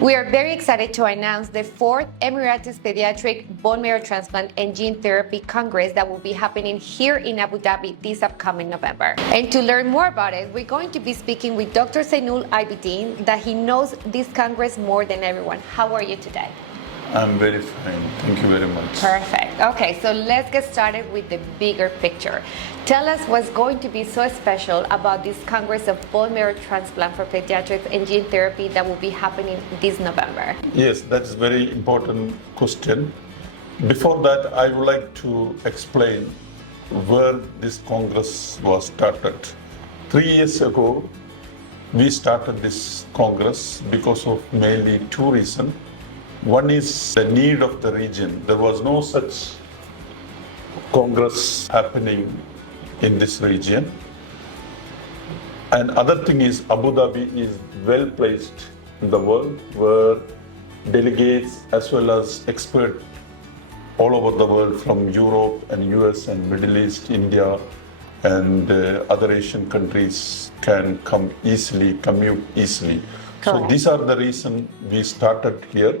We are very excited to announce the 4th Emirates Pediatric Bone Marrow Transplant and Gene Therapy Congress that will be happening here in Abu Dhabi this upcoming November. And to learn more about it, we're going to be speaking with Dr. Zainal Aabideen, that he knows this Congress more than everyone. How are you today? I'm very fine. Thank you very much. Perfect. Okay, so let's get started with the bigger picture. Tell us what's going to be so special about this Congress of Bone Marrow Transplant for Pediatrics and Gene Therapy that will be happening this November. Yes, that's a very important question. Before that, I would like to explain where this Congress was started. 3 years ago, we started this Congress because of mainly two reasons. One is the need of the region. There was no such Congress happening in this region. And other thing is Abu Dhabi is well placed in the world, where delegates as well as experts all over the world from Europe and US and Middle East, India and other Asian countries can come easily, commute easily. Correct. So these are the reasons we started here.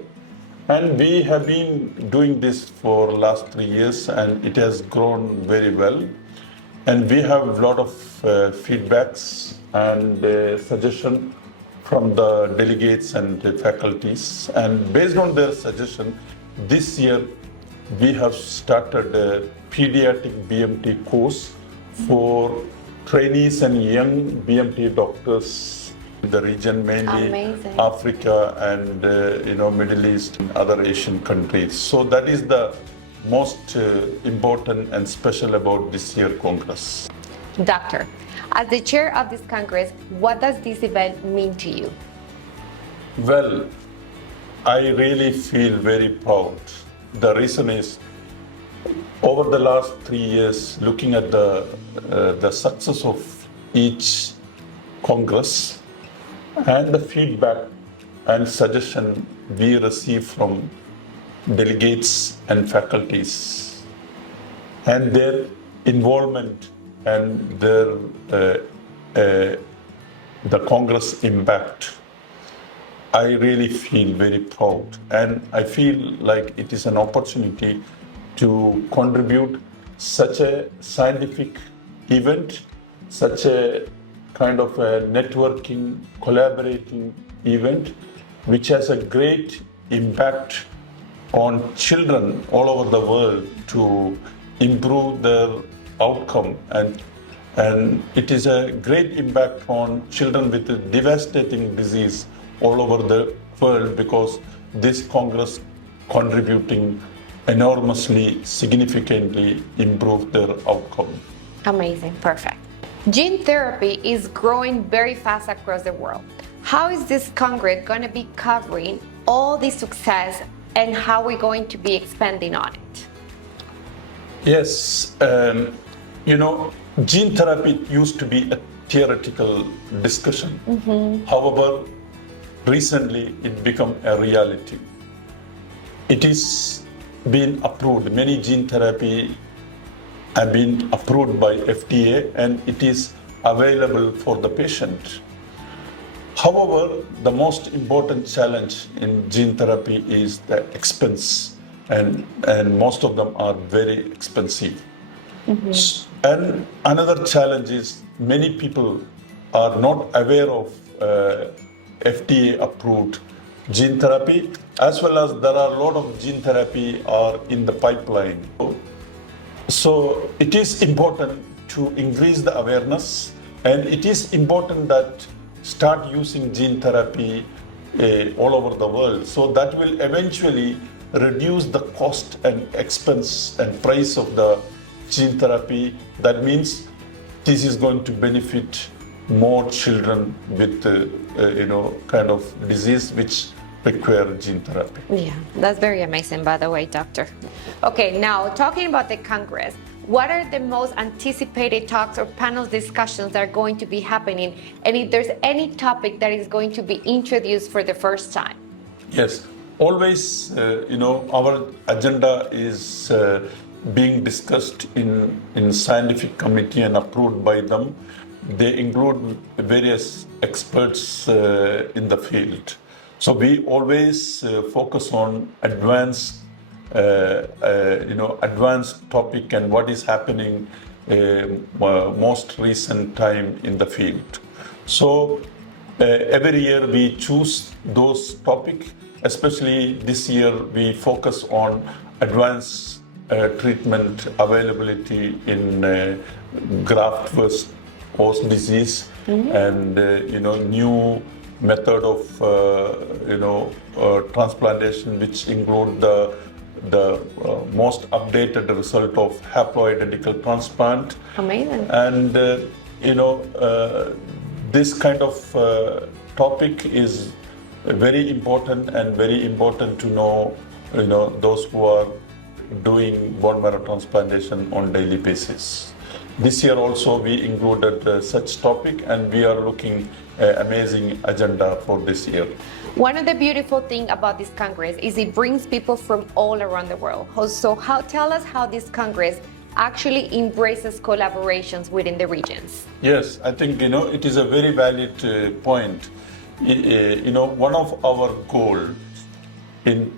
And we have been doing this for last 3 years, and it has grown very well. And we have a lot of feedbacks and suggestion from the delegates and the faculties. And based on their suggestion, this year we have started a Pediatric BMT course for trainees and young BMT doctors in the region, mainly Amazing. Africa and Middle East and other Asian countries. So that is the most important and special about this year Congress. Doctor, as the chair of this Congress, what does this event mean to you? Well, I really feel very proud. The reason is, over the last 3 years, looking at the success of each Congress and the feedback and suggestion we receive from delegates and faculties and their involvement and their the Congress impact, I really feel very proud, and I feel like it is an opportunity to contribute such a scientific event, such a kind of a networking, collaborating event, which has a great impact on children all over the world to improve their outcome. And it is a great impact on children with a devastating disease all over the world, because this Congress contributing enormously, significantly improve their outcome. Amazing, perfect. Gene therapy is growing very fast across the world. How is this Congress going to be covering all the success, and how are we going to be expanding on it? Yes, gene therapy used to be a theoretical discussion. However, recently it become a reality. It is been approved. Many gene therapy have been approved by FDA, and it is available for the patient. However, the most important challenge in gene therapy is the expense, and most of them are very expensive. And another challenge is many people are not aware of FDA-approved gene therapy, as well as there are a lot of gene therapy are in the pipeline. So it is important to increase the awareness, and it is important that start using gene therapy all over the world. So that will eventually reduce the cost and expense and price of the gene therapy. That means this is going to benefit more children with kind of disease which require gene therapy. Yeah, that's very amazing, by the way, doctor. Okay, now talking about the Congress, what are the most anticipated talks or panel discussions that are going to be happening, and if there's any topic that is going to be introduced for the first time? Yes, always, our agenda is being discussed in scientific committee and approved by them. They include various experts in the field. So we always focus on advanced topic and what is happening most recent time in the field. So every year we choose those topics, especially this year we focus on advanced treatment availability in graft versus host disease and new method of transplantation, which include the most updated result of haploidentical transplant. Amazing. And this kind of topic is very important, and very important to know those who are doing bone marrow transplantation on daily basis. This year also we included such topic, and we are looking amazing agenda for this year. One of the beautiful things about this Congress is it brings people from all around the world. So tell us how this Congress actually embraces collaborations within the regions. Yes, I think it is a very valid point. One of our goals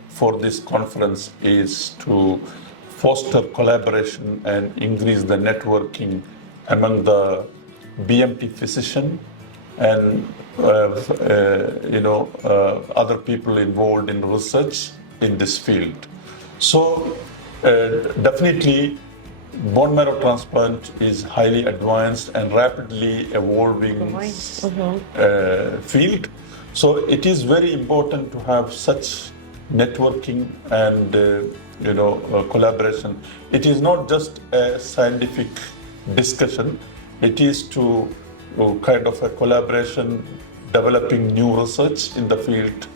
for this conference is to foster collaboration and increase the networking among the BMT physician and other people involved in research in this field. So definitely bone marrow transplant is highly advanced and rapidly evolving field. So it is very important to have such networking and collaboration. It is not just a scientific discussion. It is to kind of a collaboration, developing new research in the field,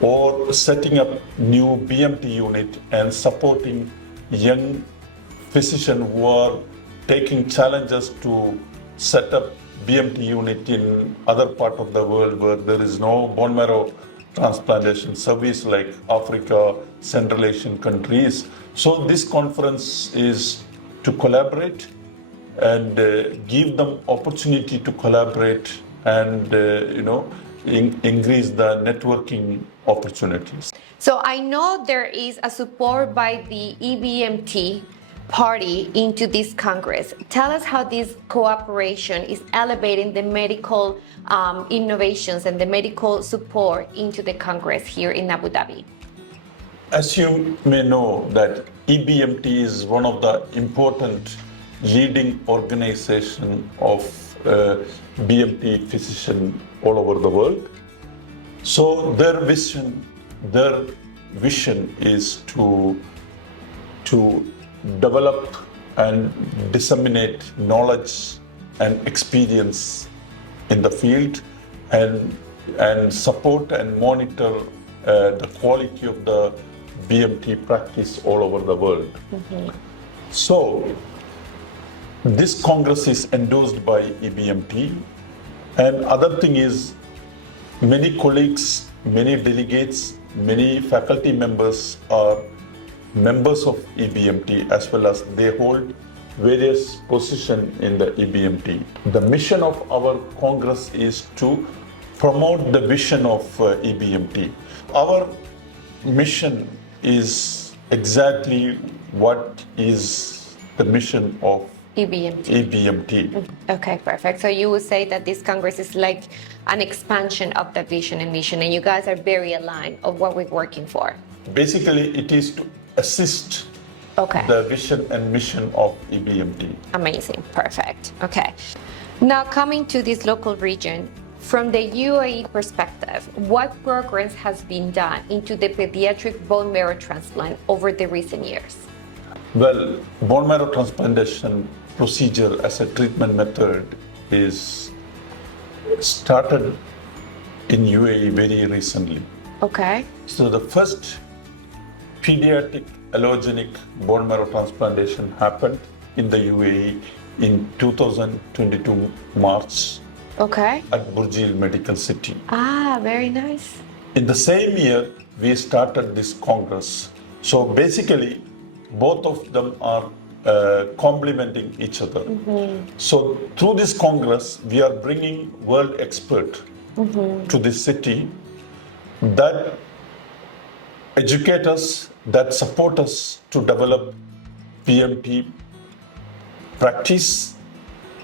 or setting up new BMT unit and supporting young physicians who are taking challenges to set up BMT unit in other part of the world where there is no bone marrow transplantation service, like Africa, Central Asian countries. So this conference is to collaborate and give them opportunity to collaborate and increase the networking opportunities. So I know there is a support by the EBMT party into this Congress. Tell us how this cooperation is elevating the medical innovations and the medical support into the Congress here in Abu Dhabi. As you may know, that EBMT is one of the important leading organization of BMT physicians all over the world. So their vision is to develop and disseminate knowledge and experience in the field and support and monitor the quality of the BMT practice all over the world. So this Congress is endorsed by EBMT, and other thing is many colleagues, many delegates, many faculty members are members of EBMT, as well as they hold various positions in the EBMT. The mission of our Congress is to promote the vision of EBMT. Our mission is exactly what is the mission of EBMT. Okay, perfect. So you would say that this Congress is like an expansion of the vision and mission, and you guys are very aligned of what we're working for. Basically, it is to assist the vision and mission of EBMT. Amazing, perfect. Okay. Now coming to this local region, from the UAE perspective, what progress has been done into the pediatric bone marrow transplant over the recent years? Well, bone marrow transplantation procedure as a treatment method is started in UAE very recently. Okay. So the first pediatric allogenic bone marrow transplantation happened in the UAE in 2022 March. Okay. At Burjeel Medical City. Ah, very nice. In the same year, we started this Congress. So basically, both of them are complementing each other. So through this Congress, we are bringing world expert to this city that educate us, that support us to develop BMT practice,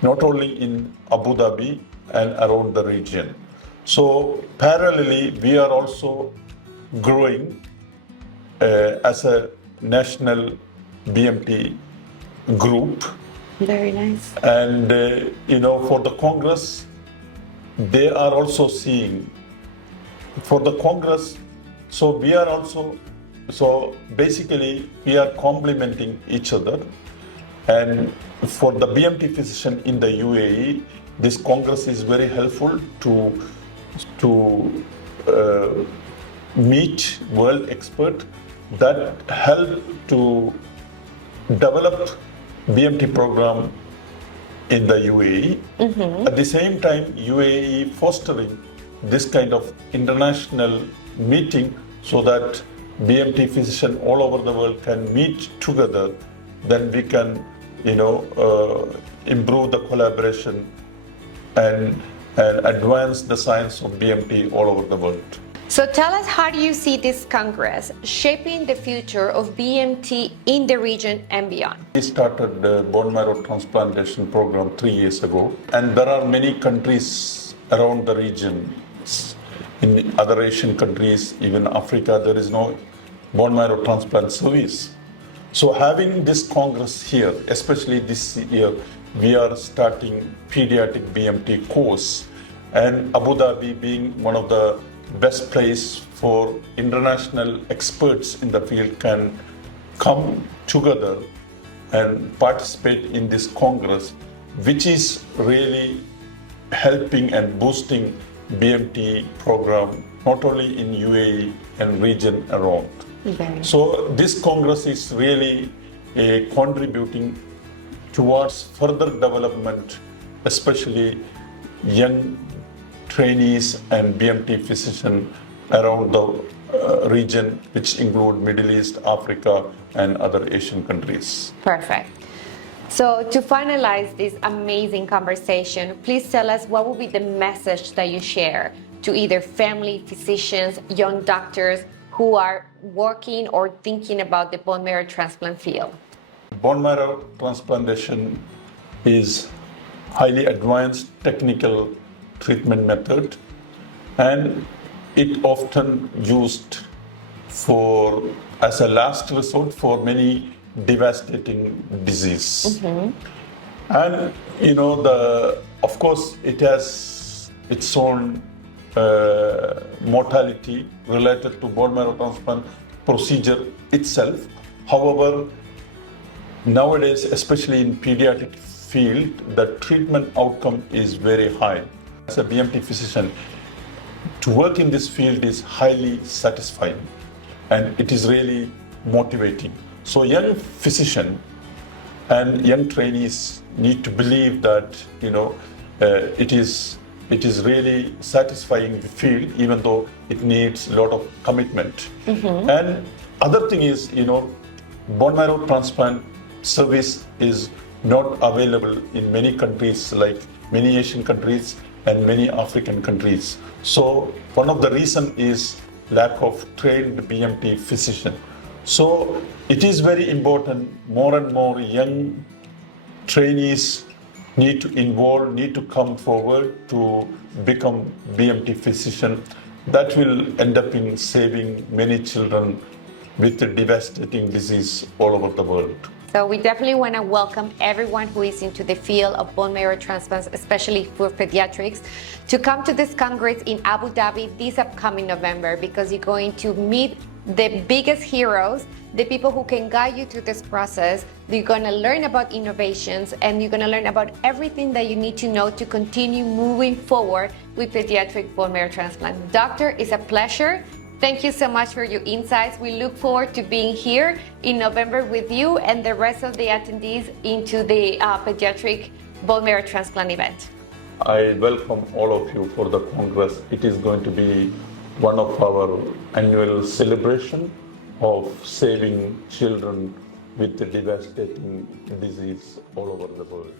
not only in Abu Dhabi and around the region. So parallelly, we are also growing as a national BMT group. Very nice. And for the Congress, they are also seeing for the Congress. So we are also, so basically we are complementing each other. And for the BMT physician in the UAE, this Congress is very helpful to meet world experts that help to develop BMT program in the UAE. At the same time, UAE fostering this kind of international meeting so that BMT physicians all over the world can meet together. Then we can, improve the collaboration and advance the science of BMT all over the world. So tell us, how do you see this Congress shaping the future of BMT in the region and beyond? We started the bone marrow transplantation program 3 years ago, and there are many countries around the region. In other Asian countries, even Africa, there is no bone marrow transplant service. So having this Congress here, especially this year, we are starting Pediatric BMT course, and Abu Dhabi being one of the best place for international experts in the field can come together and participate in this Congress, which is really helping and boosting BMT program, not only in UAE and region around. Okay. So this Congress is really contributing towards further development, especially young trainees and BMT physicians around the region, which include Middle East, Africa, and other Asian countries. Perfect. So to finalize this amazing conversation, please tell us what will be the message that you share to either family, physicians, young doctors who are working or thinking about the bone marrow transplant field. Bone marrow transplantation is highly advanced technical treatment method, and it often used as a last resort for many devastating disease. And of course it has its own mortality related to bone marrow transplant procedure itself. However, nowadays, especially in pediatric field, the treatment outcome is very high. As a BMT physician, to work in this field is highly satisfying, and it is really motivating. So young physician and young trainees need to believe that it is really satisfying field, even though it needs a lot of commitment. And other thing is, bone marrow transplant service is not available in many countries, like many Asian countries and many African countries. So one of the reasons is lack of trained BMT physician. So it is very important, more and more young trainees need to come forward to become BMT physician. That will end up in saving many children with a devastating disease all over the world. So we definitely want to welcome everyone who is into the field of bone marrow transplants, especially for pediatrics, to come to this Congress in Abu Dhabi this upcoming November, because you're going to meet the biggest heroes, the people who can guide you through this process. You're going to learn about innovations, and you're going to learn about everything that you need to know to continue moving forward with pediatric bone marrow transplant. Doctor, it's a pleasure. Thank you so much for your insights. We look forward to being here in November with you and the rest of the attendees into the pediatric bone marrow transplant event. I welcome all of you for the Congress. It is going to be one of our annual celebration of saving children with devastating disease all over the world.